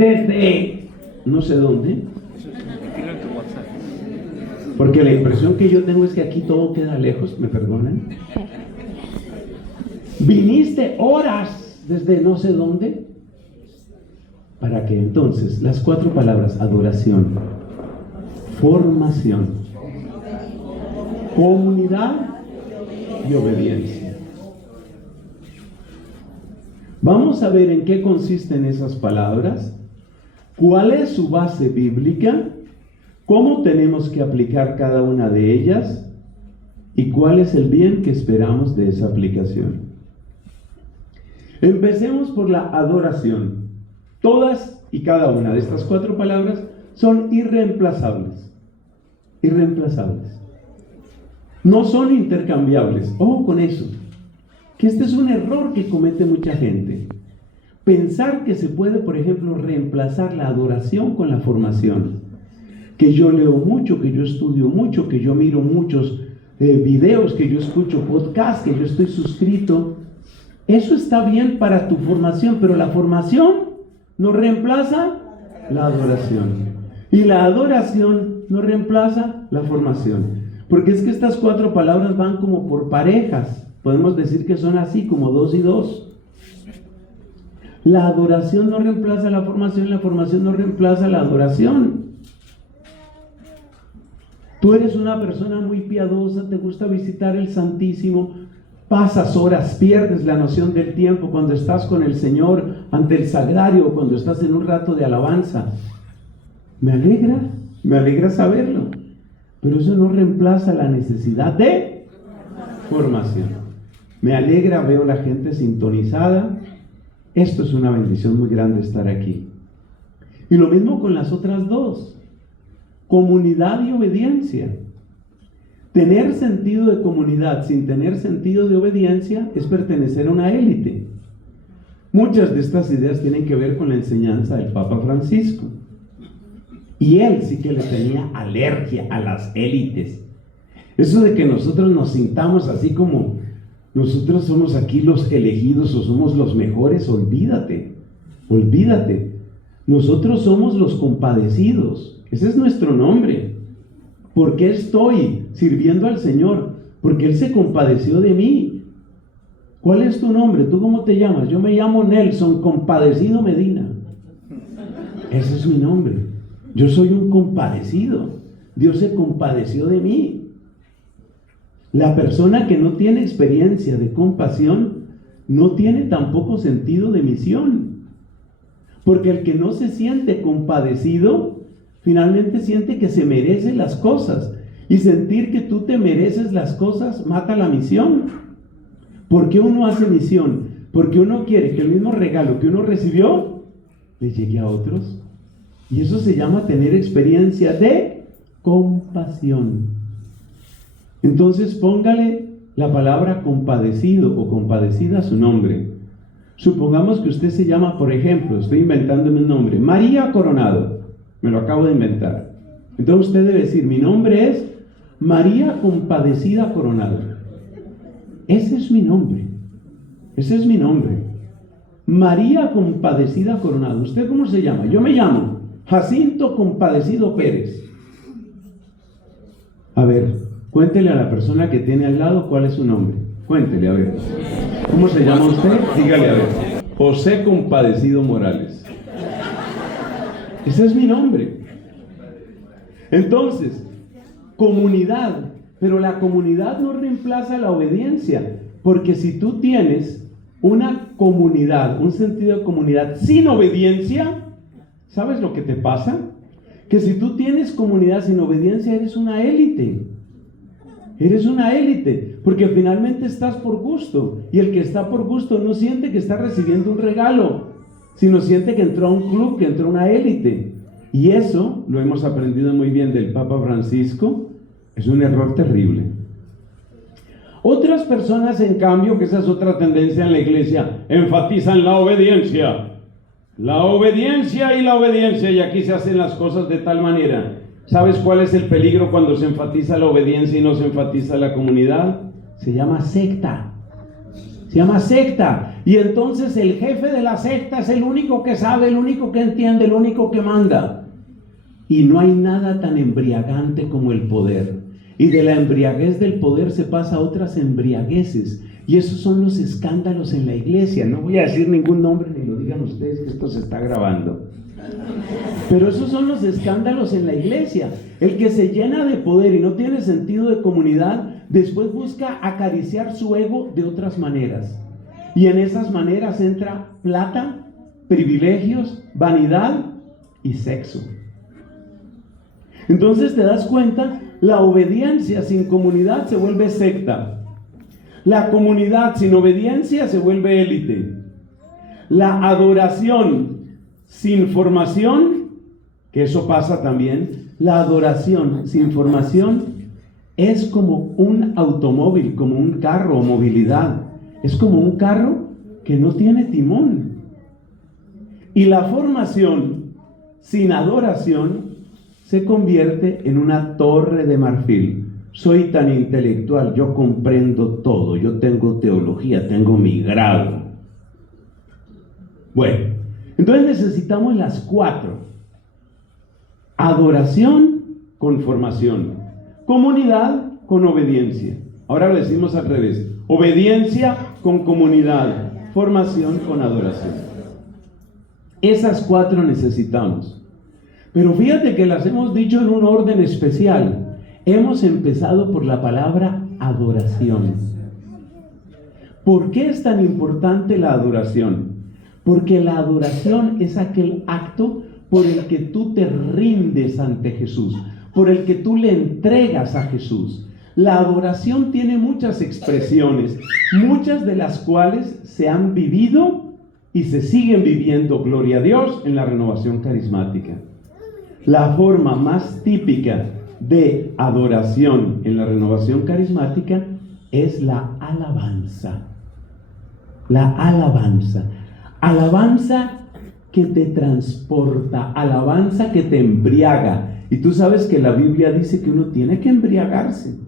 desde no sé dónde. Porque la impresión que yo tengo es que aquí todo queda lejos, ¿me perdonan? Viniste horas desde no sé dónde. Para que entonces las 4 palabras: adoración, formación, comunidad y obediencia. Vamos a ver en qué consisten esas palabras, cuál es su base bíblica, cómo tenemos que aplicar cada una de ellas y cuál es el bien que esperamos de esa aplicación. Empecemos por la adoración. Todas y cada una de estas 4 palabras son irreemplazables. Irreemplazables. No son intercambiables. Ojo con eso. Que este es un error que comete mucha gente. Pensar que se puede, por ejemplo, reemplazar la adoración con la formación. Que yo leo mucho, que yo estudio mucho, que yo miro muchos videos, que yo escucho podcasts, que yo estoy suscrito. Eso está bien para tu formación, pero la formación no reemplaza la adoración. Y la adoración no reemplaza la formación. Porque es que estas 4 palabras van como por parejas. Podemos decir que son así, como 2 y 2. La adoración no reemplaza la formación no reemplaza la adoración. Tú eres una persona muy piadosa, te gusta visitar el Santísimo, pasas horas, pierdes la noción del tiempo cuando estás con el Señor ante el sagrario o cuando estás en un rato de alabanza. Me alegra saberlo, pero eso no reemplaza la necesidad de formación. Me alegra, veo la gente sintonizada. Esto es una bendición muy grande estar aquí. Y lo mismo con las otras 2, comunidad y obediencia. Tener sentido de comunidad sin tener sentido de obediencia es pertenecer a una élite. Muchas de estas ideas tienen que ver con la enseñanza del Papa Francisco. Y él sí que le tenía alergia a las élites. Eso de que nosotros nos sintamos así como nosotros somos aquí los elegidos o somos los mejores, olvídate. Nosotros somos los compadecidos. Ese es nuestro nombre. ¿Por qué estoy sirviendo al Señor? Porque Él se compadeció de mí. ¿Cuál es tu nombre? ¿Tú cómo te llamas? Yo me llamo Nelson Compadecido Medina. Ese es mi nombre. Yo soy un compadecido. Dios se compadeció de mí. La persona que no tiene experiencia de compasión no tiene tampoco sentido de misión. Porque el que no se siente compadecido finalmente siente que se merece las cosas, y sentir que tú te mereces las cosas mata la misión. ¿Por qué uno hace misión? Porque uno quiere que el mismo regalo que uno recibió le llegue a otros, y eso se llama tener experiencia de compasión. Entonces póngale la palabra compadecido o compadecida a su nombre. Supongamos que usted se llama, por ejemplo, estoy inventándome un nombre, María Coronado. Me lo acabo de inventar. Entonces usted debe decir: mi nombre es María Compadecida Coronado. Ese es mi nombre. María Compadecida Coronado. ¿Usted cómo se llama? Yo me llamo Jacinto Compadecido Pérez. A ver, cuéntele a la persona que tiene al lado cuál es su nombre. Cuéntele, a ver. ¿Cómo se llama usted? Dígale, a ver. José Compadecido Morales. Ese es mi nombre. Entonces, comunidad. Pero la comunidad no reemplaza la obediencia. Porque si tú tienes una comunidad, un sentido de comunidad sin obediencia, ¿sabes lo que te pasa? Que si tú tienes comunidad sin obediencia, eres una élite. Porque finalmente estás por gusto. Y el que está por gusto no siente que está recibiendo un regalo, sino siente que entró a un club, que entró a una élite. Y eso lo hemos aprendido muy bien del Papa Francisco. Es un error terrible. Otras personas, en cambio, que esa es otra tendencia en la iglesia, enfatizan la obediencia. La obediencia, y aquí se hacen las cosas de tal manera. ¿Sabes cuál es el peligro cuando se enfatiza la obediencia y no se enfatiza la comunidad? Se llama secta. Y entonces el jefe de la secta es el único que sabe, el único que entiende, el único que manda. Y no hay nada tan embriagante como el poder. Y de la embriaguez del poder se pasa a otras embriagueces. Y esos son los escándalos en la iglesia. No voy a decir ningún nombre, ni lo digan ustedes, que esto se está grabando. Pero esos son los escándalos en la iglesia. El que se llena de poder y no tiene sentido de comunidad, después busca acariciar su ego de otras maneras. Y en esas maneras entra plata, privilegios, vanidad y sexo. Entonces te das cuenta, la obediencia sin comunidad se vuelve secta. La comunidad sin obediencia se vuelve élite. La adoración sin formación, que eso pasa también, la adoración sin formación es como un automóvil, como un carro o movilidad. Es como un carro que no tiene timón. Y la formación sin adoración se convierte en una torre de marfil. Soy tan intelectual, yo comprendo todo, yo tengo teología, tengo mi grado. Bueno, entonces necesitamos las 4. Adoración con formación, comunidad con obediencia. Ahora lo decimos al revés: obediencia con comunidad, formación con adoración. Esas 4 necesitamos. Pero fíjate que las hemos dicho en un orden especial. Hemos empezado por la palabra adoración. ¿Por qué es tan importante la adoración? Porque la adoración es aquel acto por el que tú te rindes ante Jesús, por el que tú le entregas a Jesús. La adoración tiene muchas expresiones, muchas de las cuales se han vivido y se siguen viviendo, gloria a Dios, en la renovación carismática. La forma más típica de adoración en la renovación carismática es la alabanza. La alabanza. Alabanza que te transporta, alabanza que te embriaga. Y tú sabes que la Biblia dice que uno tiene que embriagarse.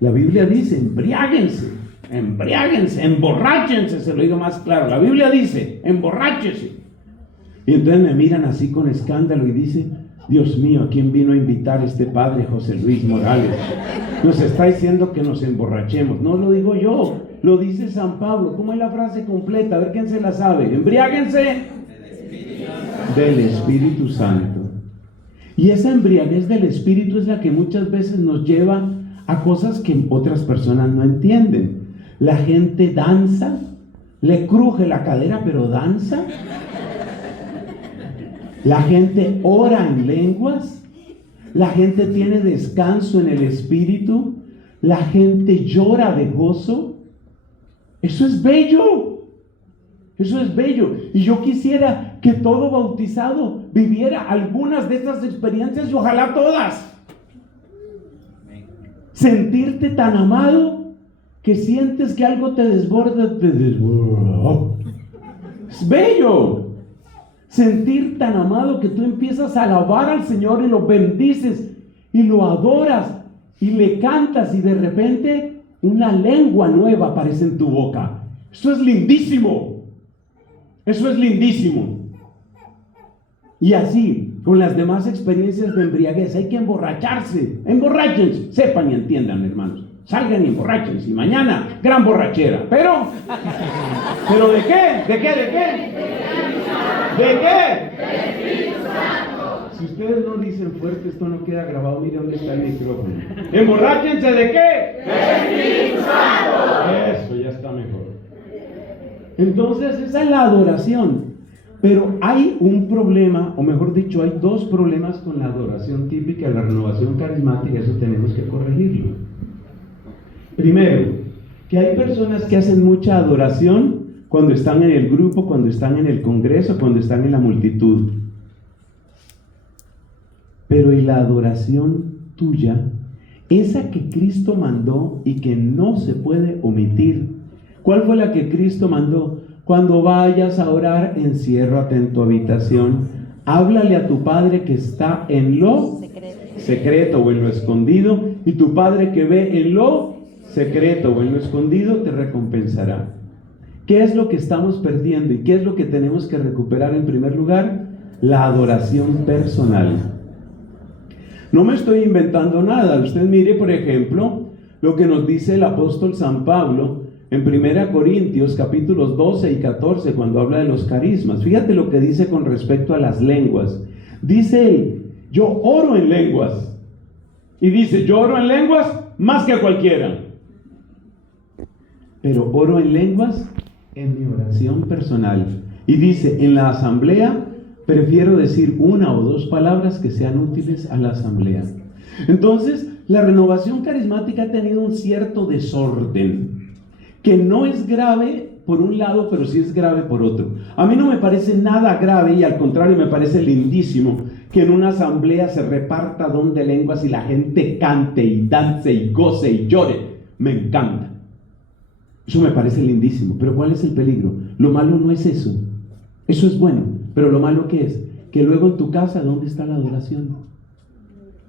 La Biblia dice: embriáguense, embriáguense, emborráchense, se lo digo más claro. La Biblia dice: emborráchense. Y entonces me miran así con escándalo y dicen: Dios mío, ¿a quién vino a invitar este padre José Luis Morales? Nos está diciendo que nos emborrachemos. No lo digo yo, lo dice San Pablo. ¿Cómo es la frase completa? A ver quién se la sabe. Embriáguense del Espíritu Santo. Y esa embriaguez del Espíritu es la que muchas veces nos lleva a cosas que otras personas no entienden. La gente danza, le cruje la cadera, pero danza. La gente ora en lenguas, la gente tiene descanso en el Espíritu, la gente llora de gozo. Eso es bello, eso es bello. Y yo quisiera que todo bautizado viviera algunas de estas experiencias y ojalá todas. Sentirte tan amado que sientes que algo te desborda, Es bello. Sentir tan amado que tú empiezas a alabar al Señor y lo bendices y lo adoras y le cantas y de repente una lengua nueva aparece en tu boca. Eso es lindísimo. Eso es lindísimo. Y así, con las demás experiencias de embriaguez, hay que emborracharse. Emborráchense. Sepan y entiendan, hermanos. Salgan y emborráchense. Y mañana, gran borrachera. ¿Pero de qué? ¿De qué? ¿De qué? ¿De qué? Si ustedes no dicen fuerte, esto no queda grabado. Mire dónde está el micrófono. ¿Emborráchense de qué? ¡Del Espíritu Santo! Eso ya está mejor. Entonces, esa es la adoración. Pero hay un problema, o mejor dicho, hay 2 problemas con la adoración típica de la renovación carismática. Eso tenemos que corregirlo. Primero, que hay personas que hacen mucha adoración cuando están en el grupo, cuando están en el congreso, cuando están en la multitud. Pero ¿y la adoración tuya? Esa que Cristo mandó y que no se puede omitir. ¿Cuál fue la que Cristo mandó? Cuando vayas a orar, enciérrate en tu habitación. Háblale a tu Padre que está en lo secreto o en lo escondido, y tu Padre que ve en lo secreto o en lo escondido te recompensará. ¿Qué es lo que estamos perdiendo y qué es lo que tenemos que recuperar en primer lugar? La adoración personal. No me estoy inventando nada. Usted mire, por ejemplo, lo que nos dice el apóstol San Pablo en 1 Corintios capítulos 12 y 14 cuando habla de los carismas. Fíjate lo que dice con respecto a las lenguas. Dice él, yo oro en lenguas. Y dice, yo oro en lenguas más que cualquiera. Pero oro en lenguas en mi oración personal. Y dice, en la asamblea prefiero decir una o dos palabras que sean útiles a la asamblea. Entonces, la renovación carismática ha tenido un cierto desorden, que no es grave por un lado, pero sí es grave por otro. A mí no me parece nada grave, y al contrario me parece lindísimo que en una asamblea se reparta don de lenguas y la gente cante y dance y goce y llore. Me encanta. Eso me parece lindísimo. Pero ¿cuál es el peligro? Lo malo no es eso. Eso es bueno. Pero lo malo ¿qué es? Que luego en tu casa, ¿dónde está la adoración?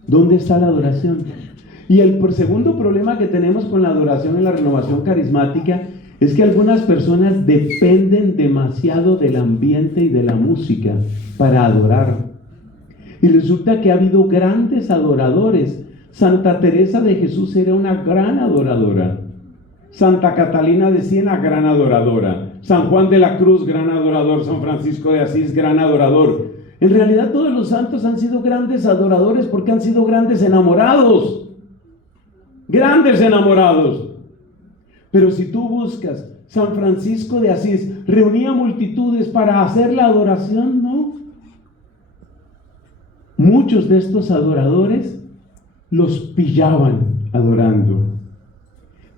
¿Dónde está la adoración? Y el segundo problema que tenemos con la adoración en la renovación carismática es que algunas personas dependen demasiado del ambiente y de la música para adorar. Y resulta que ha habido grandes adoradores. Santa Teresa de Jesús era una gran adoradora. Santa Catalina de Siena, gran adoradora. San Juan de la Cruz, gran adorador. San Francisco de Asís, gran adorador. En realidad todos los santos han sido grandes adoradores porque han sido grandes enamorados. Grandes enamorados. Pero si tú buscas, San Francisco de Asís reunía multitudes para hacer la adoración, ¿no? Muchos de estos adoradores los pillaban adorando.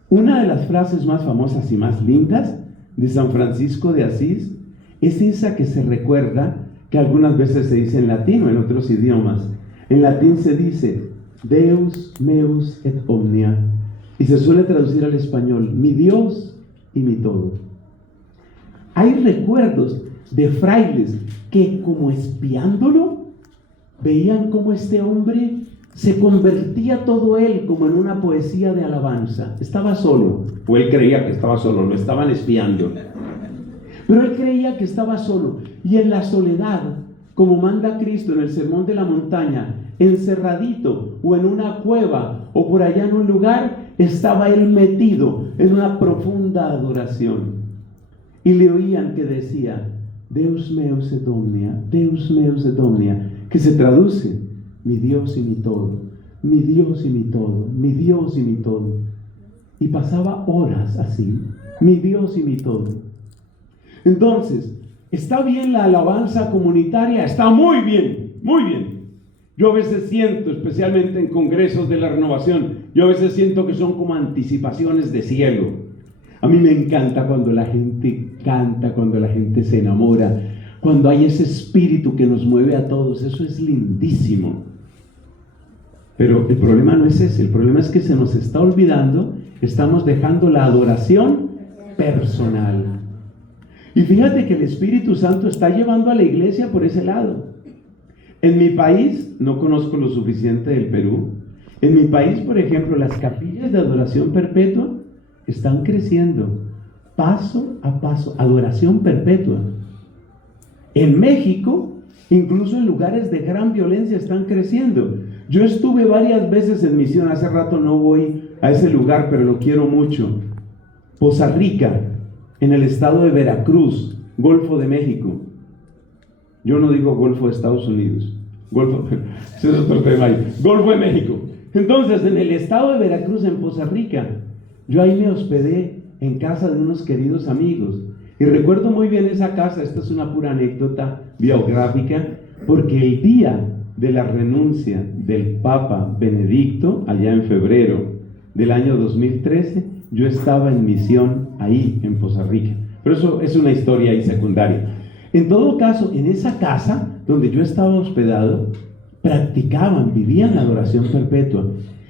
Una de las frases más famosas y más lindas de San Francisco de Asís es esa que se recuerda, que algunas veces se dice en latín o en otros idiomas. En latín se dice Deus meus et omnia, y se suele traducir al español, mi Dios y mi todo. Hay recuerdos de frailes que, como espiándolo, veían cómo este hombre se convertía todo él como en una poesía de alabanza. Estaba solo, o él creía que estaba solo, lo estaban espiando. Pero él creía que estaba solo, y en la soledad, como manda Cristo en el Sermón de la Montaña, encerradito o en una cueva o por allá en un lugar, estaba él metido en una profunda adoración. Y le oían que decía, Deus meus et omnia, Deus meus et omnia, que se traduce, mi Dios y mi todo, mi Dios y mi todo, mi Dios y mi todo. Y pasaba horas así, mi Dios y mi todo. Entonces, ¿está bien la alabanza comunitaria? Está muy bien, muy bien. Yo a veces siento, especialmente en congresos de la renovación, yo a veces siento que son como anticipaciones de cielo. A mí me encanta cuando la gente canta, cuando la gente se enamora, cuando hay ese espíritu que nos mueve a todos. Eso es lindísimo. Pero el problema no es ese, el problema es que se nos está olvidando, estamos dejando la adoración personal. Y fíjate que el Espíritu Santo está llevando a la iglesia por ese lado. En mi país, no conozco lo suficiente del Perú, en mi país, por ejemplo, las capillas de adoración perpetua están creciendo, paso a paso, adoración perpetua. En México, incluso en lugares de gran violencia están creciendo. Yo estuve varias veces en misión, hace rato no voy a ese lugar, pero lo quiero mucho. Poza Rica, en el estado de Veracruz, Golfo de México. Yo no digo Golfo de Estados Unidos, Golfo, ese es otro tema ahí. Golfo de México. Entonces, en el estado de Veracruz, en Poza Rica, yo ahí me hospedé en casa de unos queridos amigos. Y recuerdo muy bien esa casa, esta es una pura anécdota biográfica, porque el día de la renuncia del Papa Benedicto, allá en febrero del año 2013, yo estaba en misión ahí en Poza Rica. Pero eso es una historia ahí secundaria. En todo caso, en esa casa donde yo estaba hospedado, practicaban, vivían la adoración perpetua.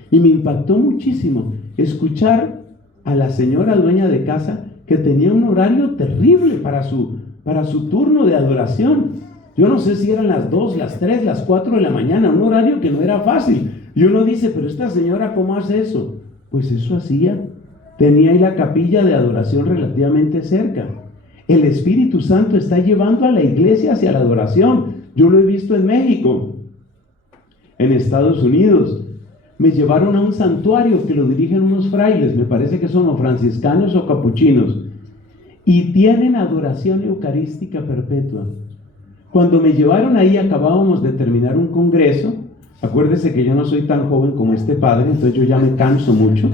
Y me impactó muchísimo escuchar a la señora dueña de casa que tenía un horario terrible para su turno de adoración. Yo no sé si eran las 2, las 3, las 4 de la mañana, un horario que no era fácil. Y uno dice, pero esta señora, ¿cómo hace eso? Pues eso hacía. tenía ahí la capilla de adoración relativamente cerca. El Espíritu Santo está llevando a la iglesia hacia la adoración. Yo lo he visto en México, en Estados Unidos. Me llevaron a un santuario que lo dirigen unos frailes, me parece que son o franciscanos o capuchinos, y tienen adoración eucarística perpetua. Cuando me llevaron ahí, acabábamos de terminar un congreso. Acuérdese que yo no soy tan joven como este padre, entonces yo ya me canso mucho.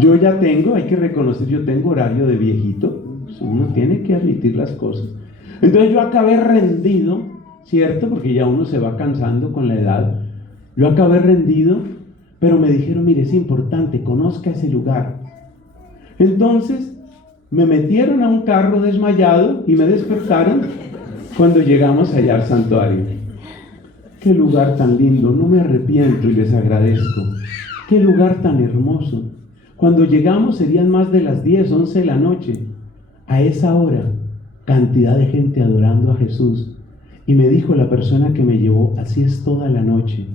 Yo ya tengo, hay que reconocer, yo tengo horario de viejito. Uno tiene que admitir las cosas. Entonces yo acabé rendido, ¿cierto? Porque ya uno se va cansando con la edad. Yo acabé rendido, pero me dijeron, mire, es importante, conozca ese lugar. Entonces me metieron a un carro desmayado y me despertaron cuando llegamos allá al santuario. Qué lugar tan lindo, no me arrepiento y les agradezco. Qué lugar tan hermoso. Cuando llegamos serían más de las 10, 11 de la noche. A esa hora, cantidad de gente adorando a Jesús. Y me dijo la persona que me llevó, así es toda la noche.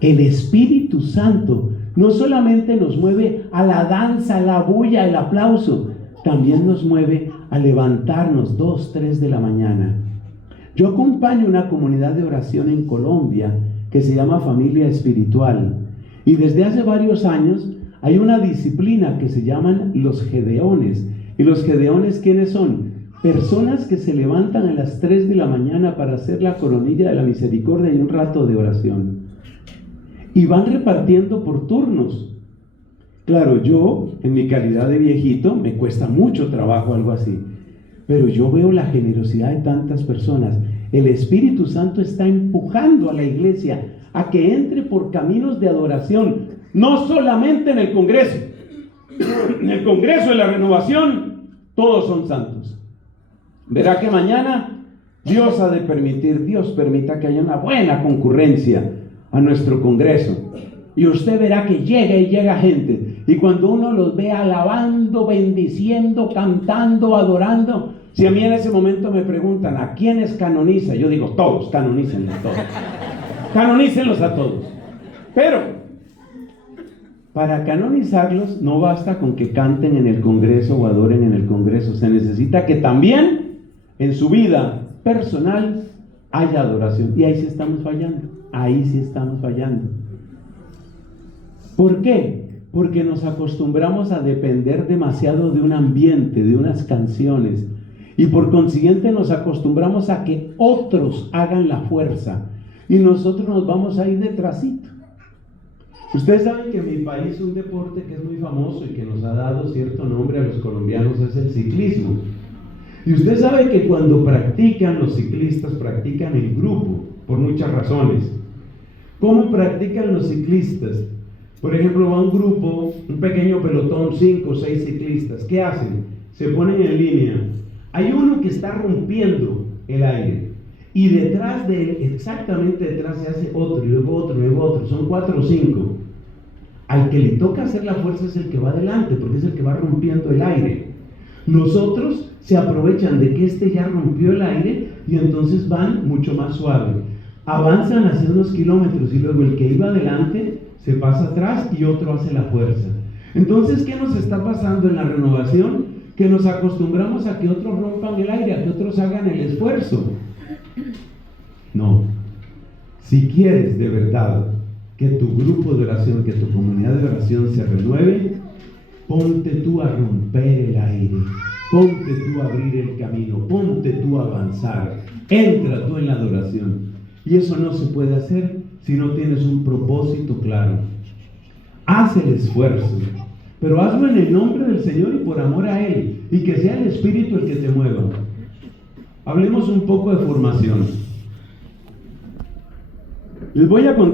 El Espíritu Santo no solamente nos mueve a la danza, a la bulla, el aplauso, también nos mueve a levantarnos 2, 3 de la mañana. Yo acompaño una comunidad de oración en Colombia que se llama Familia Espiritual. Y desde hace varios años hay una disciplina que se llaman los gedeones. ¿Y los gedeones quiénes son? Personas que se levantan a las 3 de la mañana para hacer la coronilla de la misericordia y un rato de oración. Y van repartiendo por turnos. Claro, yo, en mi calidad de viejito, me cuesta mucho trabajo algo así. Pero yo veo la generosidad de tantas personas. El Espíritu Santo está empujando a la iglesia a que entre por caminos de adoración, no solamente en el Congreso. En el Congreso de la Renovación, todos son santos. Verá que mañana Dios ha de permitir, Dios permita que haya una buena concurrencia a nuestro Congreso. Y usted verá que llega gente. Y cuando uno los ve alabando, bendiciendo, cantando, adorando, si a mí en ese momento me preguntan, ¿a quiénes canoniza? Yo digo, todos, canonícenlos todos. Canonícenlos a todos. Pero para canonizarlos no basta con que canten en el Congreso o adoren en el Congreso. Se necesita que también en su vida personal haya adoración. Y ahí sí estamos fallando. Ahí sí estamos fallando. ¿Por qué? Porque nos acostumbramos a depender demasiado de un ambiente, de unas canciones. Y por consiguiente nos acostumbramos a que otros hagan la fuerza. Y nosotros nos vamos a ir detrásito. Ustedes saben que en mi país un deporte que es muy famoso y que nos ha dado cierto nombre a los colombianos es el ciclismo. Y usted sabe que cuando practican, los ciclistas practican en grupo, por muchas razones. ¿Cómo practican los ciclistas? Por ejemplo, va un grupo, un pequeño pelotón, 5 o 6 ciclistas. ¿Qué hacen? Se ponen en línea. Hay uno que está rompiendo el aire. Y detrás de él, exactamente detrás, se hace otro, y luego otro, y luego otro. Son 4 o 5. Al que le toca hacer la fuerza es el que va adelante, porque es el que va rompiendo el aire. Los otros se aprovechan de que este ya rompió el aire y entonces van mucho más suave. Avanzan hacia unos kilómetros y luego el que iba adelante se pasa atrás y otro hace la fuerza. Entonces, ¿qué nos está pasando en la renovación? Que nos acostumbramos a que otros rompan el aire, a que otros hagan el esfuerzo. No. Si quieres de verdad que tu grupo de oración, que tu comunidad de oración se renueve, ponte tú a romper el aire, ponte tú a abrir el camino, ponte tú a avanzar, entra tú en la adoración. Y eso no se puede hacer si no tienes un propósito claro. Haz el esfuerzo, pero hazlo en el nombre del Señor y por amor a Él, y que sea el Espíritu el que te mueva. Hablemos un poco de formación. Les voy a contar